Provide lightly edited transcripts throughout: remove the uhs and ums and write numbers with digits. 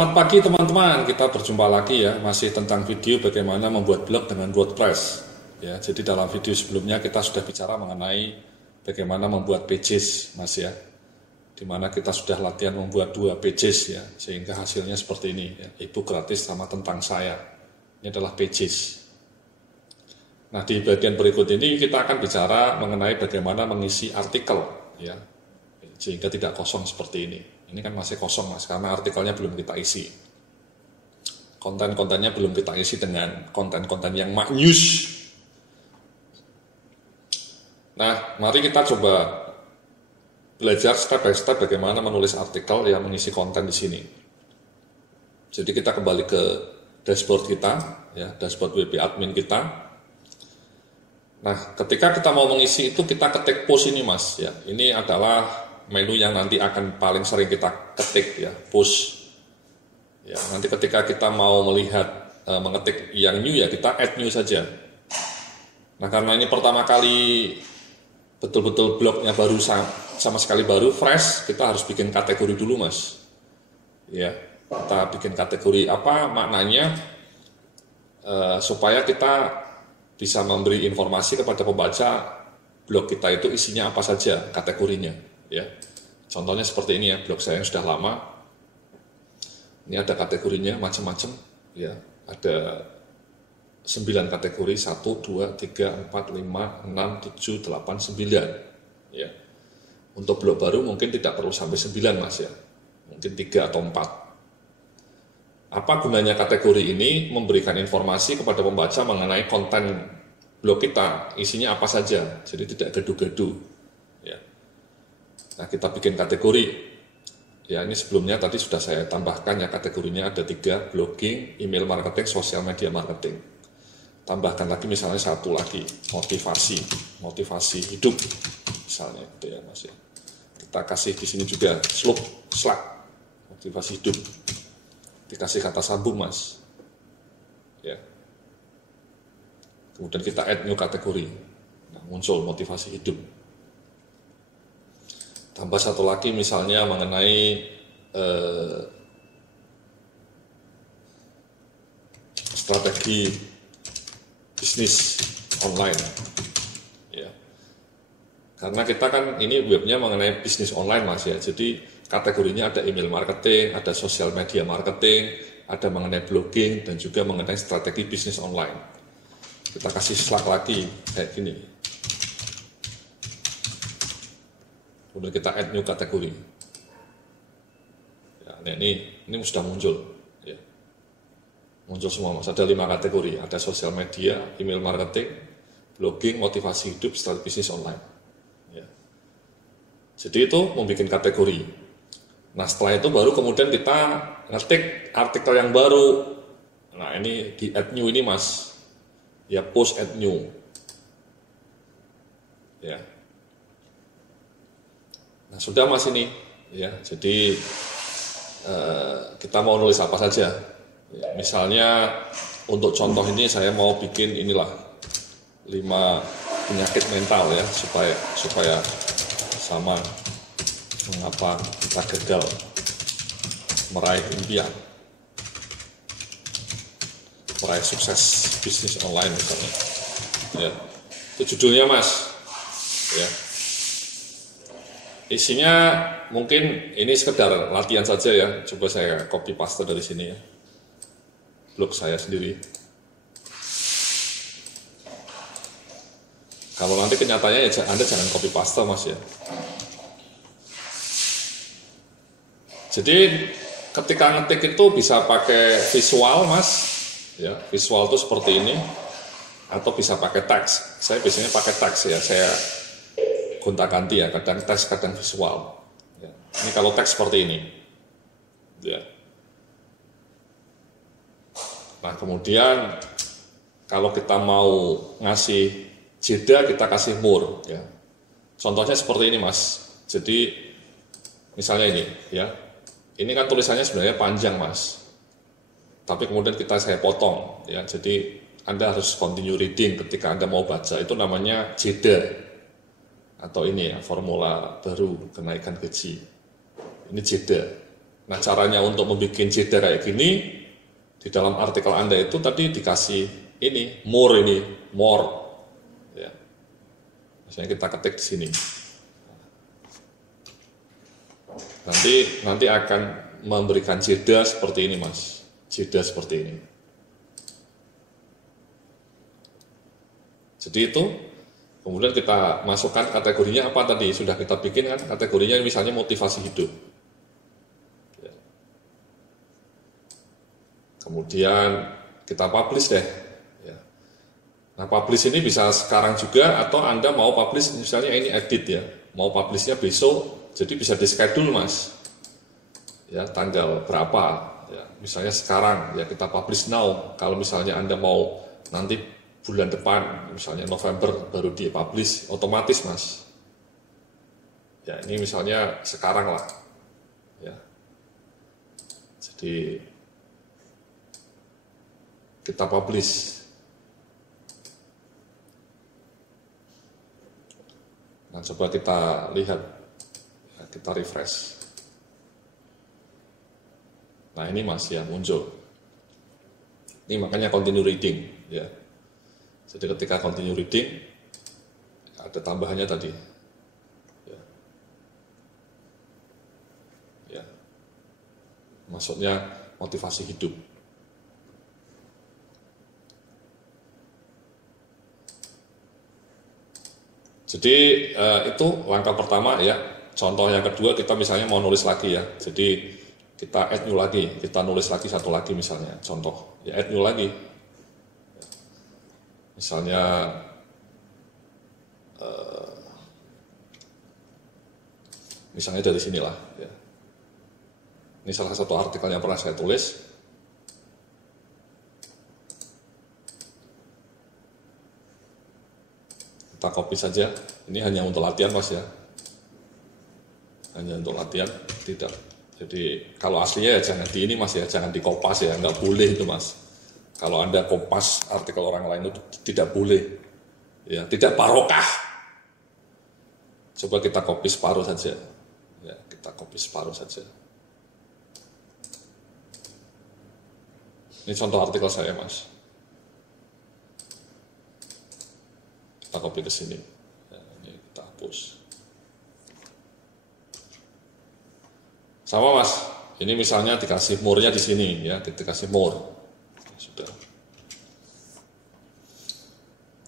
Selamat pagi teman-teman, kita berjumpa lagi ya, masih tentang video bagaimana membuat blog dengan WordPress. Ya, jadi dalam video sebelumnya kita sudah bicara mengenai bagaimana membuat pages, Mas ya. Dimana kita sudah latihan membuat 2 pages ya, sehingga hasilnya seperti ini ya. Ebook gratis sama tentang saya. Ini adalah pages. Nah, di bagian berikut ini kita akan bicara mengenai bagaimana mengisi artikel ya, sehingga tidak kosong seperti ini. Ini kan masih kosong Mas, karena artikelnya belum kita isi. Konten-kontennya belum kita isi dengan konten-konten yang maknyus. Nah, mari kita coba belajar step by step bagaimana menulis artikel yang mengisi konten di sini. Jadi kita kembali ke dashboard kita, ya, dashboard WP admin kita. Nah, ketika kita mau mengisi itu kita ketik push ini Mas, ya. Ini adalah menu yang nanti akan paling sering kita ketik ya, push. Ya, nanti ketika kita mau melihat mengetik yang new ya kita add new saja. Nah, karena ini pertama kali betul-betul blognya baru sama sekali baru fresh, kita harus bikin kategori dulu Mas. Ya, kita bikin kategori apa maknanya supaya kita bisa memberi informasi kepada pembaca blog kita itu isinya apa saja kategorinya. Ya, contohnya seperti ini ya, blog saya yang sudah lama. Ini ada kategorinya macam-macam, ya. Ada 9 kategori, 1, 2, 3, 4, 5, 6, 7, 8, 9. Ya. Untuk blog baru mungkin tidak perlu sampai 9 Mas ya, mungkin 3 atau 4. Apa gunanya kategori ini? Memberikan informasi kepada pembaca mengenai konten blog kita, isinya apa saja, jadi tidak gaduh-gaduh. Nah, kita bikin kategori. Ya, ini sebelumnya tadi sudah saya tambahkan ya, kategorinya ada 3, blogging, email marketing, sosial media marketing. Tambahkan lagi misalnya 1 lagi, motivasi hidup. Misalnya itu ya Mas ya. Kita kasih di sini juga slack, motivasi hidup. Dikasih kata sambung Mas. Ya. Kemudian kita add new kategori. Nah, muncul motivasi hidup. Tambah 1 lagi misalnya mengenai strategi bisnis online. Ya. Karena kita kan ini webnya mengenai bisnis online Mas ya. Jadi kategorinya ada email marketing, ada sosial media marketing, ada mengenai blogging dan juga mengenai strategi bisnis online. Kita kasih slack lagi kayak gini. Kemudian kita add new kategori. Ya, ini sudah muncul. Ya. Muncul semua Mas. Ada 5 kategori. Ada sosial media, email marketing, blogging, motivasi hidup, strategi bisnis online. Ya. Jadi itu membuat kategori. Nah, setelah itu baru kemudian kita ngetik artikel yang baru. Nah, ini di add new ini Mas. Ya, post add new. Ya. Nah, sudah Mas ini, ya. Jadi kita mau nulis apa saja. Ya, misalnya untuk contoh ini saya mau bikin inilah 5 penyakit mental ya supaya sama mengapa kita gagal meraih impian, meraih sukses bisnis online misalnya. Ya, itu judulnya Mas. Ya. Isinya mungkin ini sekedar latihan saja ya. Coba saya copy paste dari sini ya. Blog saya sendiri. Kalau nanti kenyataannya ya Anda jangan copy paste Mas ya. Jadi ketika ngetik itu bisa pakai visual Mas. Ya, visual itu seperti ini. Atau bisa pakai teks. Saya biasanya pakai teks ya. Saya gonta-ganti ya, kadang teks, kadang visual. Ya. Ini kalau teks seperti ini. Ya. Nah, kemudian kalau kita mau ngasih jeda, kita kasih more. Ya. Contohnya seperti ini, Mas. Jadi, misalnya ini, ya. Ini kan tulisannya sebenarnya panjang, Mas. Tapi kemudian saya potong. Ya. Jadi, Anda harus continue reading ketika Anda mau baca. Itu namanya jeda. Atau ini ya, formula baru kenaikan gaji. Ini jeda. Nah, caranya untuk membuat jeda kayak gini, di dalam artikel Anda itu tadi dikasih ini, more. Ya. Misalnya kita ketik di sini. Nanti akan memberikan jeda seperti ini, Mas. Jeda seperti ini. Jadi itu, kemudian kita masukkan kategorinya apa tadi? Sudah kita bikin kan kategorinya misalnya motivasi hidup. Ya. Kemudian kita publish deh. Ya. Nah, publish ini bisa sekarang juga atau Anda mau publish misalnya ini edit ya. Mau publishnya besok, jadi bisa di schedule, Mas. Ya, tanggal berapa? Ya, misalnya sekarang ya kita publish now. Kalau misalnya Anda mau nanti bulan depan, misalnya November baru di-publish, otomatis, Mas. Ya, ini misalnya sekarang lah. Ya. Jadi kita publish. Nah, coba kita lihat, ya, kita refresh. Nah, ini Mas ya muncul. Ini makanya continue reading, ya. Jadi ketika continue reading, ada tambahannya tadi. Ya. Ya. Maksudnya motivasi hidup. Jadi itu langkah pertama ya. Contoh yang kedua kita misalnya mau nulis lagi ya. Jadi kita add new lagi, kita nulis lagi satu lagi misalnya. Contoh ya add new lagi. Misalnya misalnya dari sinilah. Ya. Ini salah satu artikel yang pernah saya tulis. Kita copy saja. Ini hanya untuk latihan, Mas ya. Hanya untuk latihan, tidak. Jadi kalau aslinya ya jangan di ini, Mas ya, jangan di kopas ya, nggak boleh itu, Mas. Kalau Anda kopas artikel orang lain itu tidak boleh. Ya, tidak barokah. Coba kita copy separuh saja. Ya, kita copy separuh saja. Ini contoh artikel saya, Mas. Kita copy ke sini. Ya, ini kita hapus. Sama, Mas. Ini misalnya dikasih more-nya di sini ya, kita kasih more. Sudah.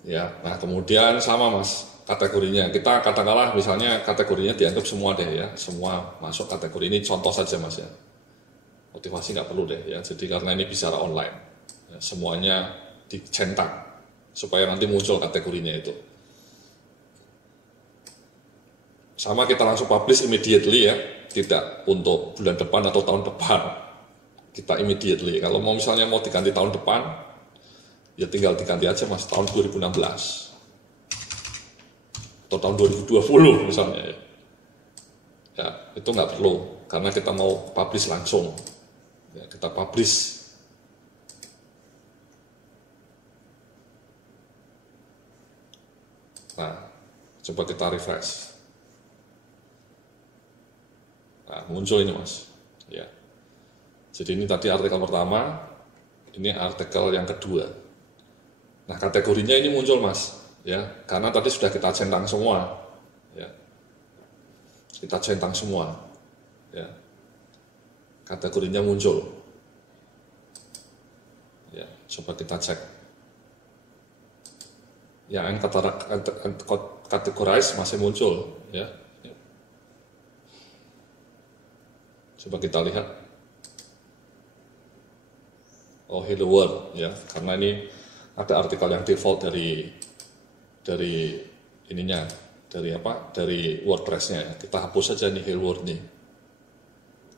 Ya, nah kemudian sama, Mas, kategorinya. Kita katakanlah misalnya kategorinya dianggap semua deh ya, semua masuk kategori ini, contoh saja, Mas ya. Motivasi nggak perlu deh ya. Jadi karena ini bicara online, ya, semuanya dicentang supaya nanti muncul kategorinya itu. Sama kita langsung publish immediately ya, tidak untuk bulan depan atau tahun depan. Kita immediately. Kalau mau misalnya mau diganti tahun depan, ya tinggal diganti aja, Mas, tahun 2016 atau tahun 2020 misalnya ya. Ya, itu nggak perlu karena kita mau publish langsung. Ya, kita publish. Nah, coba kita refresh. Nah, muncul ini, Mas. Ya. Jadi ini tadi artikel pertama, ini artikel yang kedua. Nah, kategorinya ini muncul, Mas. Ya, karena tadi sudah kita centang semua. Ya. Kita centang semua. Ya. Kategorinya muncul. Ya, coba kita cek. Ya, categorize masih muncul, ya. Coba kita lihat. Oh, hello world, ya, karena ini ada artikel yang default dari ininya, dari WordPress-nya. Kita hapus saja nih hello world nih.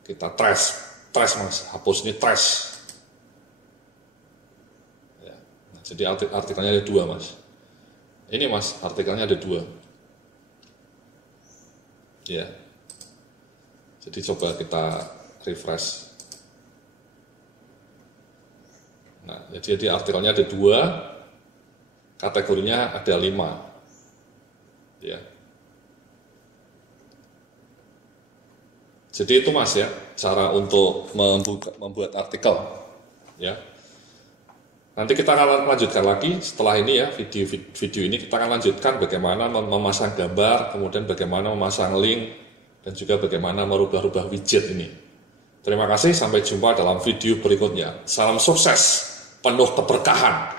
Kita trash Mas, hapus ini trash. Ya. Nah, jadi artikelnya ada dua, Mas. Ini, Mas, artikelnya ada dua. Ya. Jadi coba kita refresh. Nah, jadi artikelnya ada dua, kategorinya ada 5. Ya. Jadi itu Mas ya, cara untuk membuat artikel ya. Nanti kita akan lanjutkan lagi setelah ini ya, video ini kita akan lanjutkan bagaimana memasang gambar, kemudian bagaimana memasang link, dan juga bagaimana merubah-rubah widget ini. Terima kasih, sampai jumpa dalam video berikutnya. Salam sukses, penuh keberkahan.